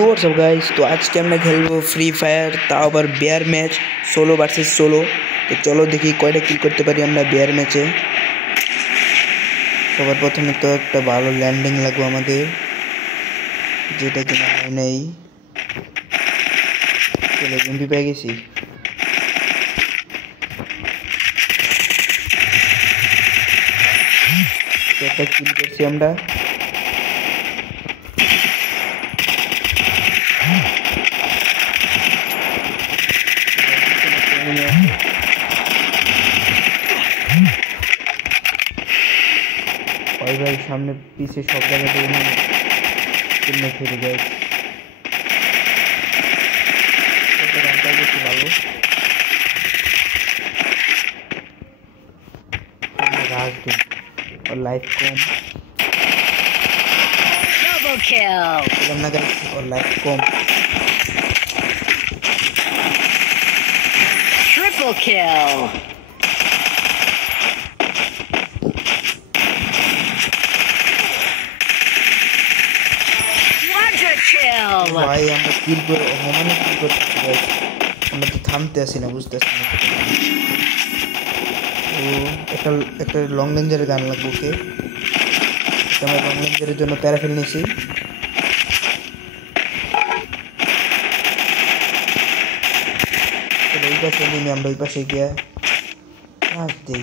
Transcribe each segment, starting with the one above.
WhatsApp guys, तो आज के हमने खेलबो फ्री फायर ताও আবার বেয়ার ম্যাচ 16 ভার্সেস 16। তো চলো দেখি কয়টা কিল করতে পারি আমরা বেয়ার ম্যাচে। সবার প্রথমে তো একটা ভালো ল্যান্ডিং লাগবে আমাদের, যেটা কিনা হয় নাই। চলো এমপি পেয়ে গেছি। একটা কিল করছি আমরা। ভাই সামনে পিছে সব জায়গাতে কিনে ফেলে যায়। ভালো और लाइफ कम Double kill ना गाइस, और लाइफ कम triple kill quadra kill भाई আমরা কিল করে হোমানে কিল করতে গাইস, আমরা তো থামতে আসি না, বুঝতেছি না। তো একটা লং রেঞ্জের গান লাগবে। ওকে আমরা লং রেঞ্জের জন্য প্যারাফিল নিয়েছি। ওই পাশে নিয়ে আমরা ওই পাশে গিয়ে দিই।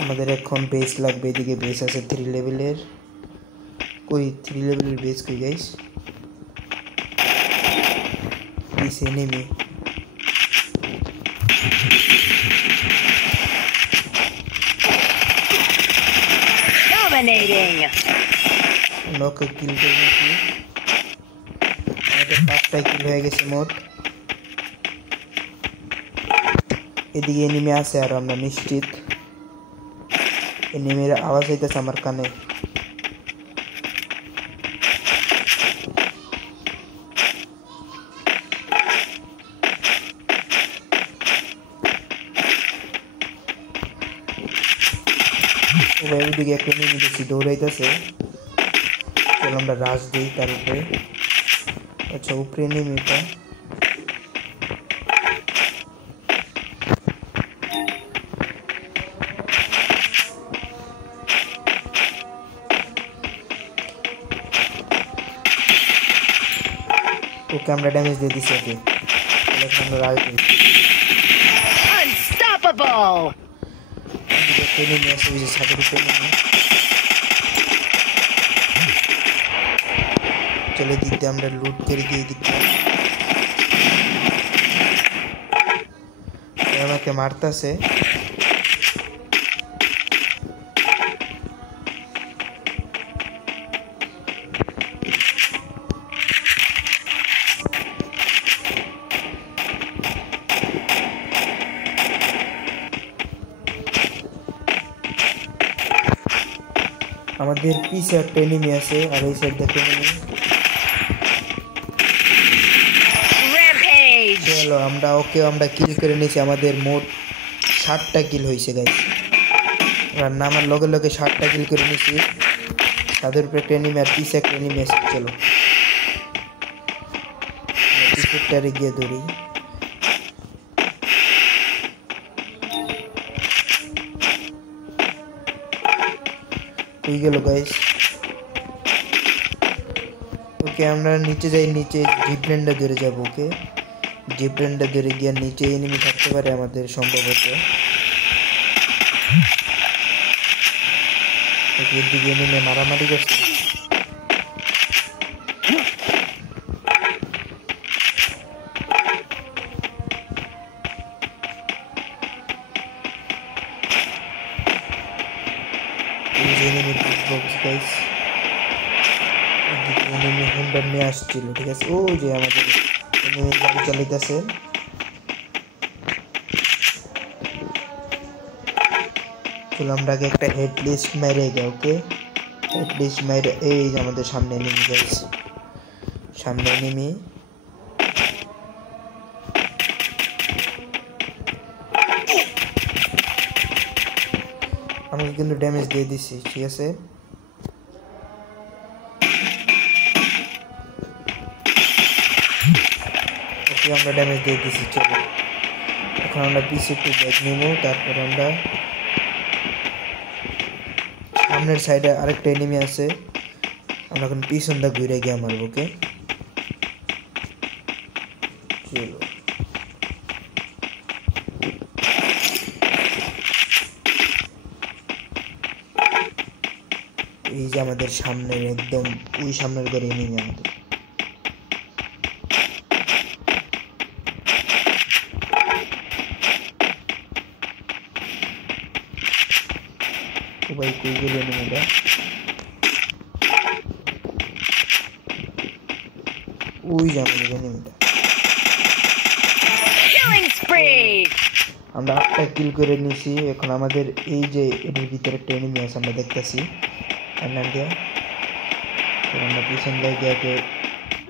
আমাদের এখন বেস লাগবে, এদিকে বেস আছে 3 লেভেলের। কই 3 লেভেলের বেস কই guys? This enemy dominating knock kill করে নিয়েছি। আমাদের 5টা কিল হয়ে গেছে মোট। এদিকে এনিমি আছে আর আমরা নিশ্চিত এনিমির আওয়াজ হইতেছে আমার কানে। ওইদিকে একটা এনিমি দেখছি দৌড়াইতেছে। চলো আমরা রাশ দিই তার উপরে। আচ্ছা উপরে এনিমিটা। ওকে আমরা ড্যামেজ দিয়ে দিছি। ওকে আমরা রাশ দিই। unstoppable এনিমি আছে ওই যে ছাদের উপরে এনিমি। চলে দিতে আমরা লুট করে দিয়ে দিতে। আমাকে মারতেছে। আমাদের পিছে একটা এনিমি আছে আর এই সাইড দেখে এনিমি। rampage চলো আমরা কিল করে নিয়েছি। আমাদের মোট 60টা কিল হয়েছে গাইস। আর নামার লগে লগে 60টা কিল করে নিয়েছি। তাদের উপরে একটা এনিমি আর পিছে একটা এনিমি আছে। চলো পিছেরটারে গিয়ে ধরি। কই গেল গাইস? ওকে আমরা নিচে যাই, নিচে জিপ লাইনটা ধরে যাব। ওকে জিপ লাইনটা ধরে গিয়ে নিচে এনিমি থাকতে পারে আমাদের সম্ভবত। ওকে এদিকে এনিমি মারামারি করছে। নিয়ে আসছিল, ঠিক আছে। ও যে আমাদের গাড়ি চালাইতেছে। চলো আমরা আগে একটা হেড লিস্ট মেরে যাই। ওকে হেড লিস্ট মেরে এই যে আমাদের সামনে এনিমি গাইস, সামনে এনিমি। আমাকে কিন্তু ড্যামেজ দিয়ে দিছি, ঠিক আছে। ওকে আমরা ড্যামেজ দিয়ে দিছি। চলো এখন আমরা পিছে একটু ব্যাগ নেবো, তারপর আমরা সামনের সাইডে আরেকটা এনিমি আছে, আমরা এখন পিছনটা ঘুরে গিয়ে মারবো। ওকে চলো এই যে আমাদের সামনের একদম ওই সামনের ঘরে এনিমি আমাদের। ও ভাই কই গেল এনিমিটা? ওই যে আমাদের এনিমিটা। Killing spree. আমরা 8টা কিল করে নিয়েছি। এখন আমাদের এই যে এটার ভিতরে একটা এনিমি আছে আমরা দেখতেছি, নাম দিয়া আমরা পিছন দিকে একে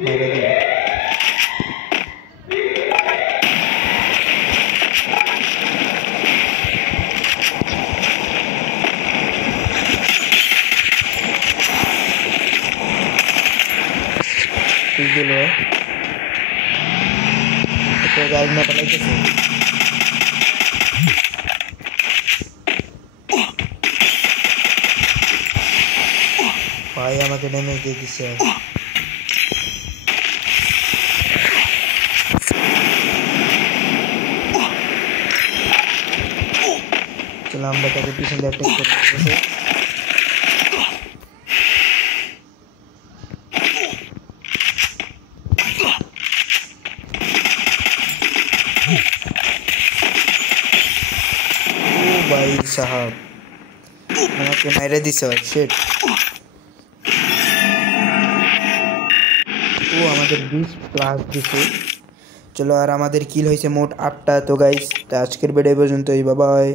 মেরে দিই। ঠিক গেল তো গাড়ি না পালাইতেছে। ভাই আমাকে ড্যামেজ দিয়ে দিচ্ছে। চলো আমরা তাকে পিছন দিয়ে অ্যাটাক করি, ঠিক আছে। ও ভাই সাহাব আমাকে মাইরে দিছে। শিট, ও আমাদের 20+ দিছে। চলো আর আমাদের কিল হয়েছে মোট 8টা। তো গাইস আজকের ভিডিও পর্যন্তই, বাই বাই।